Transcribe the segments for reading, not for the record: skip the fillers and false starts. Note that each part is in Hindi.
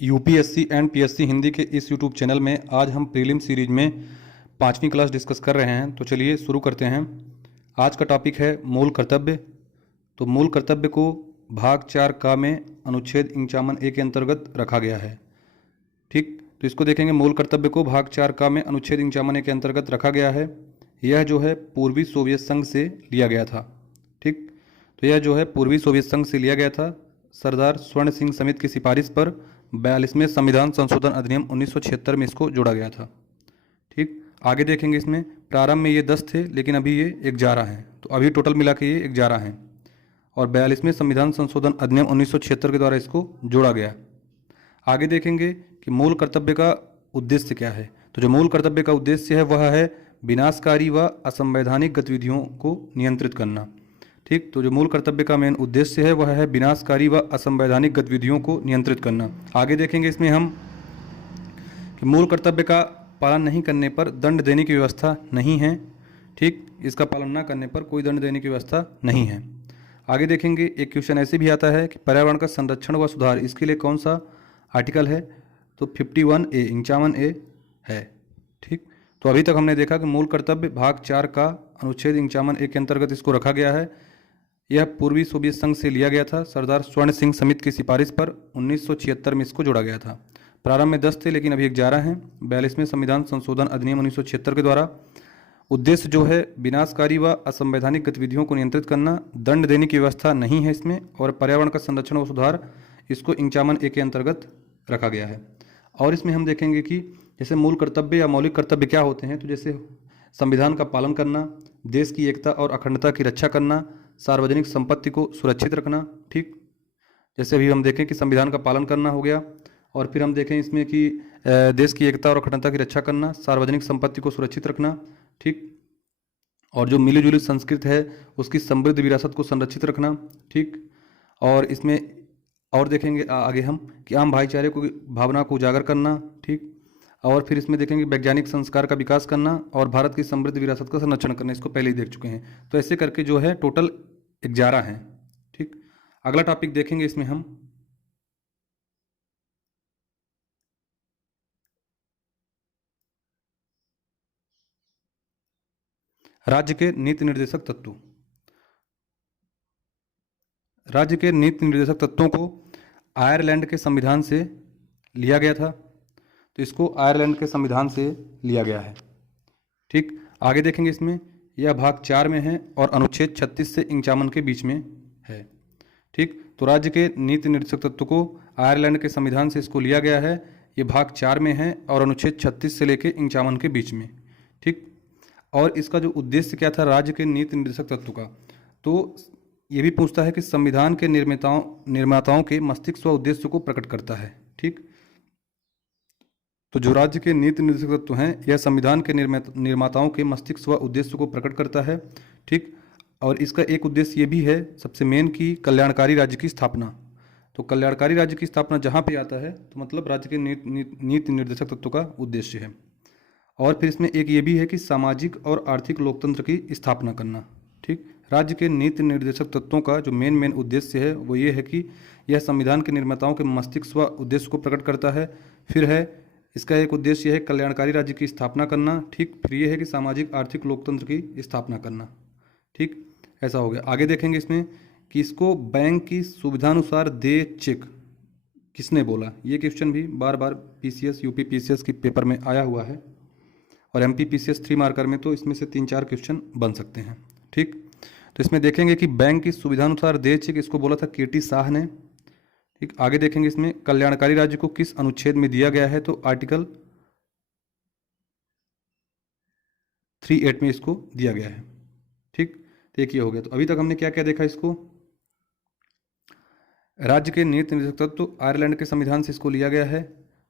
यूपीएससी एंड पीएससी हिंदी के इस यूट्यूब चैनल में आज हम प्रीलिम सीरीज में 5वीं क्लास डिस्कस कर रहे हैं। तो चलिए शुरू करते हैं। आज का टॉपिक है मूल कर्तव्य। तो मूल कर्तव्य को भाग 4 का में अनुच्छेद 51A के अंतर्गत रखा गया है। ठीक, तो इसको देखेंगे। मूल कर्तव्य को भाग 4 का में अनुच्छेद 51A के अंतर्गत रखा गया है। यह जो है पूर्वी सोवियत संघ से लिया गया था। ठीक, तो यह जो है पूर्वी सोवियत संघ से लिया गया था। सरदार स्वर्ण सिंह समिति की सिफारिश पर 42वें संविधान संशोधन अधिनियम 1976 में इसको जोड़ा गया था। ठीक, आगे देखेंगे। इसमें प्रारंभ में ये 10 थे, लेकिन अभी ये 11 हैं। तो अभी टोटल मिला के ये 11 हैं और 42वें संविधान संशोधन अधिनियम 1976 के द्वारा इसको जोड़ा गया। आगे देखेंगे कि मूल कर्तव्य का उद्देश्य क्या है। तो जो मूल कर्तव्य का उद्देश्य है वह है विनाशकारी व असंवैधानिक गतिविधियों को नियंत्रित करना। ठीक, तो जो मूल कर्तव्य का मेन उद्देश्य है वह है विनाशकारी व असंवैधानिक गतिविधियों को नियंत्रित करना। आगे देखेंगे इसमें हम कि मूल कर्तव्य का पालन नहीं करने पर दंड देने की व्यवस्था नहीं है। ठीक, इसका पालन न करने पर कोई दंड देने की व्यवस्था नहीं है। आगे देखेंगे, एक क्वेश्चन ऐसे भी आता है कि पर्यावरण का संरक्षण व सुधार, इसके लिए कौन सा आर्टिकल है। तो 51A 51A है। ठीक, तो अभी तक हमने देखा कि मूल कर्तव्य भाग 4 का अनुच्छेद 51A के अंतर्गत इसको रखा गया है। यह पूर्वी सोवियत संघ से लिया गया था। सरदार स्वर्ण सिंह समिति की सिफारिश पर 1976 में इसको जोड़ा गया था। प्रारंभ में 10 थे, लेकिन अभी 11 हैं। 42वें संविधान संशोधन अधिनियम 1976 के द्वारा उद्देश्य जो है विनाशकारी व असंवैधानिक गतिविधियों को नियंत्रित करना, दंड देने की व्यवस्था नहीं है इसमें, और पर्यावरण का संरक्षण व सुधार इसको 51A के अंतर्गत रखा गया है। और इसमें हम देखेंगे कि जैसे मूल कर्तव्य या मौलिक कर्तव्य क्या होते हैं। तो जैसे संविधान का पालन करना, देश की एकता और अखंडता की रक्षा करना, सार्वजनिक संपत्ति को सुरक्षित रखना। ठीक, जैसे अभी हम देखें कि संविधान का पालन करना हो गया, और फिर हम देखें इसमें कि देश की एकता और अखंडता की रक्षा करना, सार्वजनिक संपत्ति को सुरक्षित रखना। ठीक, और जो मिली जुली संस्कृति है उसकी समृद्ध विरासत को संरक्षित रखना। ठीक, और इसमें और देखेंगे आगे हम कि आम भाईचारे को भावना को उजागर करना। ठीक, और फिर इसमें देखेंगे वैज्ञानिक संस्कार का विकास करना और भारत की समृद्ध विरासत का संरक्षण करना। इसको पहले ही देख चुके हैं। तो ऐसे करके जो है टोटल 11 हैं। ठीक, अगला टॉपिक देखेंगे इसमें हम राज्य के नीति निर्देशक तत्व। राज्य के नीति निर्देशक तत्वों को आयरलैंड के संविधान से लिया गया था। तो इसको आयरलैंड के संविधान से लिया गया है। ठीक, आगे देखेंगे इसमें यह भाग 4 में है और अनुच्छेद 36 से 51 के बीच में है। ठीक, तो राज्य के नीति निर्देशक तत्व को आयरलैंड के संविधान से इसको लिया गया है। ये भाग 4 में है और अनुच्छेद 36 से लेकर 51 के बीच में। ठीक, और इसका जो उद्देश्य क्या था राज्य के नीति निर्देशक तत्व का, तो ये भी पूछता है कि संविधान के निर्माताओं के मस्तिष्क व उद्देश्य को प्रकट करता है। ठीक, तो जो राज्य के नीति निर्देशक तत्व हैं यह संविधान के निर्माताओं के मस्तिष्क व उद्देश्य को प्रकट करता है। ठीक, और इसका एक उद्देश्य ये भी है सबसे मेन कि कल्याणकारी राज्य की स्थापना। तो कल्याणकारी राज्य की स्थापना जहाँ पे आता है तो मतलब राज्य के नीति निर्देशक तत्व का उद्देश्य है। और फिर इसमें एक ये भी है कि सामाजिक और आर्थिक लोकतंत्र की स्थापना करना। ठीक, राज्य के नीति निर्देशक तत्वों का जो मेन उद्देश्य है वो ये है कि यह संविधान के निर्माताओं के मस्तिष्क व उद्देश्य को प्रकट करता है। फिर है इसका एक उद्देश्य है कल्याणकारी राज्य की स्थापना करना। ठीक, फिर ये है कि सामाजिक आर्थिक लोकतंत्र की स्थापना करना। ठीक, ऐसा हो गया। आगे देखेंगे इसमें कि इसको बैंक की सुविधानुसार दे चेक किसने बोला। ये क्वेश्चन भी बार बार PCS यूपी PCS की पेपर में आया हुआ है और MP PCS 3 मार्कर में तो इसमें से 3-4 क्वेश्चन बन सकते हैं। ठीक, तो इसमें देखेंगे कि बैंक की सुविधानुसार दे चेक इसको बोला था KT शाह ने। ठीक, आगे देखेंगे इसमें कल्याणकारी राज्य को किस अनुच्छेद में दिया गया है। तो आर्टिकल 38 में इसको दिया गया है। ठीक, तो एक ये हो गया। तो अभी तक हमने क्या क्या देखा। इसको राज्य के नीति निर्देशक तत्व आयरलैंड के संविधान से इसको लिया गया है।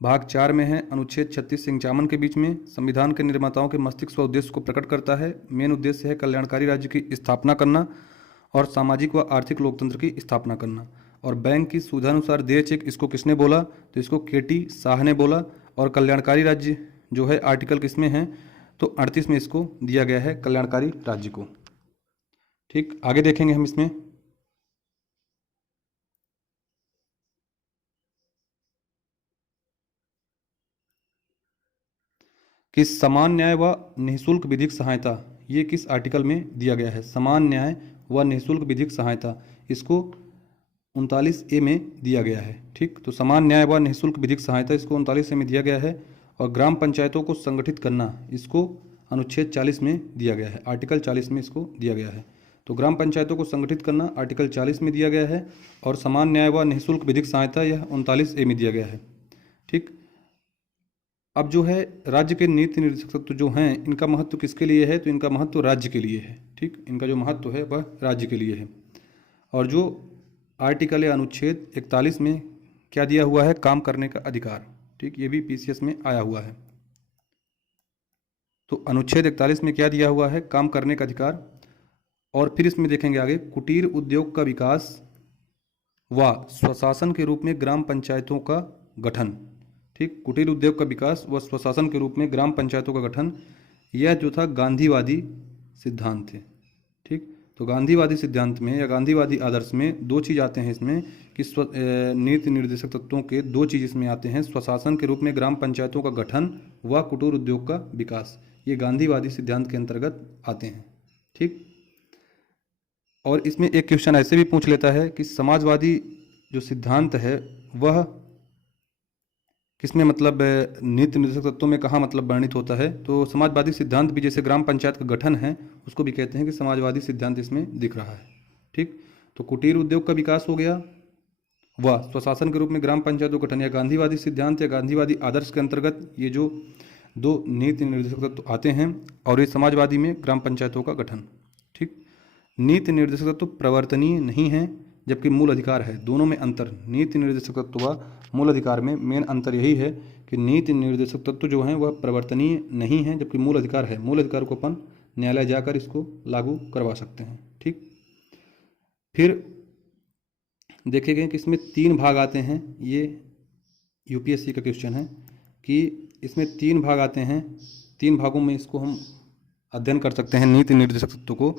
भाग 4 में है अनुच्छेद 36 से 51 के बीच में। संविधान के निर्माताओं के मस्तिष्क व उद्देश्य को प्रकट करता है। मेन उद्देश्य है कल्याणकारी राज्य की स्थापना करना और सामाजिक व आर्थिक लोकतंत्र की स्थापना करना। और बैंक की सुविधानुसार देय चेक इसको किसने बोला। तो इसको KT शाह ने बोला। और कल्याणकारी राज्य जो है आर्टिकल किसमें है तो 38 में इसको दिया गया है कल्याणकारी राज्य को। ठीक, आगे देखेंगे हम इसमें कि समान न्याय व निःशुल्क विधिक सहायता ये किस आर्टिकल में दिया गया है? समान न्याय व निःशुल्क विधिक सहायता इसको 39A में दिया गया है। ठीक, तो समान न्याय व निःशुल्क विधिक सहायता इसको 39A में दिया गया है। और ग्राम पंचायतों को संगठित करना इसको अनुच्छेद 40 में दिया गया है, आर्टिकल 40 में इसको दिया गया है। तो ग्राम पंचायतों को संगठित करना आर्टिकल 40 में दिया गया है और समान न्याय व निःशुल्क विधिक सहायता यह 39A में दिया गया है। ठीक, अब जो है राज्य के नीति निर्देशक तत्व जो हैं इनका महत्व किसके लिए है? तो इनका महत्व राज्य के लिए है। ठीक, इनका जो महत्व है वह राज्य के लिए है। और जो आर्टिकल या अनुच्छेद 41 में क्या दिया हुआ है? काम करने का अधिकार। ठीक, ये भी पीसीएस में आया हुआ है। तो अनुच्छेद 41 में क्या दिया हुआ है? काम करने का अधिकार। और फिर इसमें देखेंगे आगे, कुटीर उद्योग का विकास व स्वशासन के रूप में ग्राम पंचायतों का गठन। ठीक, कुटीर उद्योग का विकास व स्वशासन के रूप में ग्राम पंचायतों का गठन, यह जो था गांधीवादी सिद्धांत थे। ठीक, तो गांधीवादी सिद्धांत में या गांधीवादी आदर्श में दो चीज़ आते हैं इसमें कि नीति निर्देशक तत्वों के दो चीज़ इसमें आते हैं, स्वशासन के रूप में ग्राम पंचायतों का गठन व कुटीर उद्योग का विकास। ये गांधीवादी सिद्धांत के अंतर्गत आते हैं। ठीक, और इसमें एक क्वेश्चन ऐसे भी पूछ लेता है कि समाजवादी जो सिद्धांत है वह किसमें मतलब नीति निर्देशक तत्वों में कहाँ मतलब वर्णित होता है? तो समाजवादी सिद्धांत भी जैसे ग्राम पंचायत का गठन है उसको भी कहते हैं कि समाजवादी सिद्धांत इसमें दिख रहा है। ठीक, तो कुटीर उद्योग का विकास हो गया व स्वशासन के रूप में ग्राम पंचायतों का गठन, या गांधीवादी सिद्धांत या गांधीवादी आदर्श के अंतर्गत ये जो दो नीति निर्देशक तत्व आते हैं और ये समाजवादी में ग्राम पंचायतों का गठन। ठीक, नीति निर्देशक तत्व प्रवर्तनीय नहीं है जबकि मूल अधिकार है। दोनों में अंतर, नीति निर्देशक तत्व व मूल अधिकार में मेन अंतर यही है कि नीति निर्देशक तत्व जो हैं वह प्रवर्तनीय नहीं है जबकि मूल अधिकार है। मूल अधिकार को अपन न्यायालय जाकर इसको लागू करवा सकते हैं। ठीक, फिर देखेंगे कि इसमें 3 भाग आते हैं। ये यूपीएससी का क्वेश्चन है कि इसमें 3 भाग आते हैं, 3 भागों में इसको हम अध्ययन कर सकते हैं नीति निर्देशक तत्व को।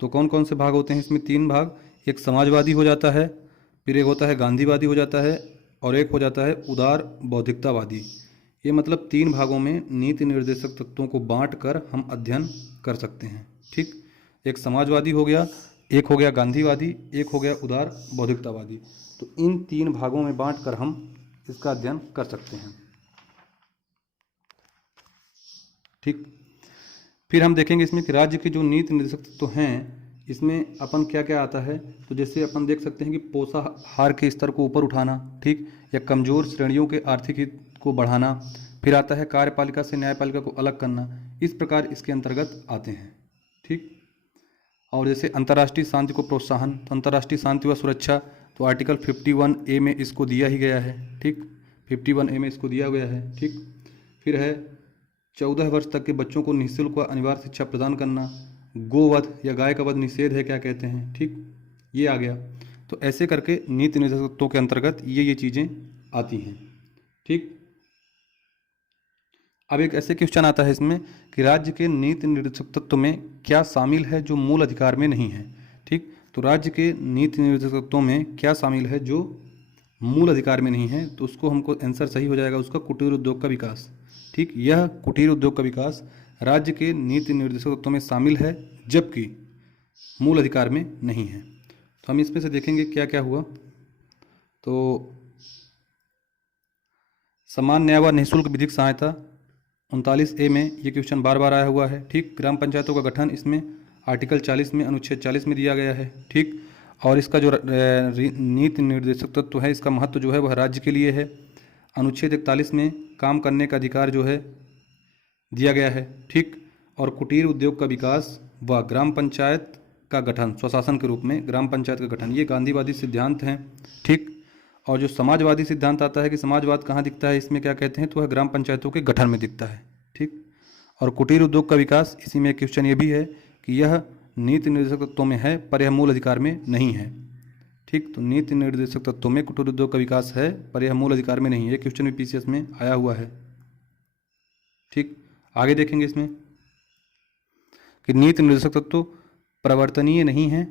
तो कौन कौन से भाग होते हैं इसमें? 3 भाग, एक समाजवादी हो जाता है, फिर एक होता है गांधीवादी हो जाता है और एक हो जाता है उदार बौद्धिकतावादी। ये मतलब 3 भागों में नीति निर्देशक तत्वों को बांटकर हम अध्ययन कर सकते हैं। ठीक, एक समाजवादी हो गया, एक हो गया गांधीवादी, एक हो गया उदार बौद्धिकतावादी। तो इन 3 भागों में बांटकर हम इसका अध्ययन कर सकते हैं। ठीक, फिर हम देखेंगे इसमें कि राज्य के जो नीति निर्देशक तत्व हैं इसमें अपन क्या क्या आता है। तो जैसे अपन देख सकते हैं कि पोषाहार के स्तर को ऊपर उठाना, ठीक, या कमजोर श्रेणियों के आर्थिक हित को बढ़ाना। फिर आता है कार्यपालिका से न्यायपालिका को अलग करना। इस प्रकार इसके अंतर्गत आते हैं। ठीक, और जैसे अंतर्राष्ट्रीय शांति को प्रोत्साहन, तो अंतर्राष्ट्रीय शांति व सुरक्षा तो आर्टिकल 51A में इसको दिया ही गया है। ठीक, 51A में इसको दिया गया है। ठीक, फिर है 14 वर्ष तक के बच्चों को निःशुल्क व अनिवार्य शिक्षा प्रदान करना। गोवध या गाय का वध निषेध है, क्या कहते हैं। ठीक, ये आ गया। तो ऐसे करके नीति निर्देशक तत्वों के अंतर्गत ये चीज़ें आती हैं। ठीक, अब एक ऐसे क्वेश्चन आता है इसमें कि राज्य के नीति निर्देशक तत्व में क्या शामिल है जो मूल अधिकार में नहीं है। ठीक, तो राज्य के नीति निर्देशक तत्वों में क्या शामिल है जो मूल अधिकार में नहीं है? तो उसको हमको आंसर सही हो जाएगा उसका, कुटीर उद्योग का विकास। ठीक, यह कुटीर उद्योग का विकास राज्य के नीति निर्देशक तत्वों में शामिल है जबकि मूल अधिकार में नहीं है। तो हम इसमें से देखेंगे क्या क्या हुआ। तो समान न्याय व निःशुल्क विधिक सहायता 39A में ये क्वेश्चन बार बार आया हुआ है। ठीक, ग्राम पंचायतों का गठन इसमें आर्टिकल 40 में अनुच्छेद 40 में दिया गया है। ठीक, और इसका जो नीति निर्देशक तत्व है इसका महत्व जो है वह राज्य के लिए है। अनुच्छेद 41 में काम करने का अधिकार जो है दिया गया है। ठीक, और कुटीर उद्योग का विकास व ग्राम पंचायत का गठन, स्वशासन के रूप में ग्राम पंचायत का गठन, ये गांधीवादी सिद्धांत हैं। ठीक, और जो समाजवादी सिद्धांत आता है कि समाजवाद कहाँ दिखता है इसमें, क्या कहते हैं, तो वह ग्राम पंचायतों के गठन में दिखता है। ठीक, और कुटीर उद्योग का विकास, इसी में क्वेश्चन ये भी है कि यह नीति निर्देशक तत्वों में है पर यह मूल अधिकार में नहीं है। ठीक, तो नीति निर्देशक तत्वों में कुटीर उद्योग का विकास है पर यह मूल अधिकार में नहीं है। ये क्वेश्चन भी पीसीएस में आया हुआ है। ठीक, आगे देखेंगे इसमें कि नीति निर्देशक तत्व प्रवर्तनीय नहीं है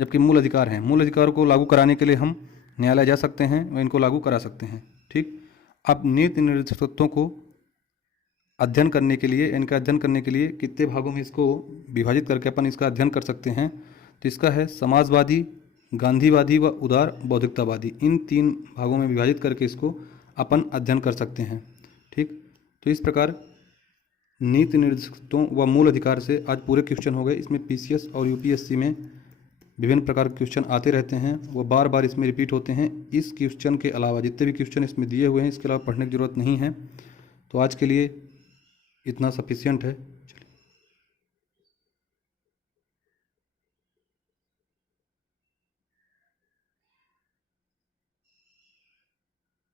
जबकि मूल अधिकार हैं। मूल अधिकार को लागू कराने के लिए हम न्यायालय जा सकते हैं और इनको लागू करा सकते हैं। ठीक, अब नीति निर्देशक तत्वों को अध्ययन करने के लिए, इनका अध्ययन करने के लिए कितने भागों में इसको विभाजित करके अपन इसका अध्ययन कर सकते हैं। तो इसका है समाजवादी, गांधीवादी व उदार बौद्धिकतावादी। इन 3 भागों में विभाजित करके इसको अपन अध्ययन कर सकते हैं। ठीक, तो इस प्रकार नीति निर्देशकों व मूल अधिकार से आज पूरे क्वेश्चन हो गए। इसमें पीसीएस और यूपीएससी में विभिन्न प्रकार के क्वेश्चन आते रहते हैं, वो बार बार इसमें रिपीट होते हैं। इस क्वेश्चन के अलावा जितने भी क्वेश्चन इसमें दिए हुए हैं, इसके अलावा पढ़ने की ज़रूरत नहीं है। तो आज के लिए इतना सफिशियंट है।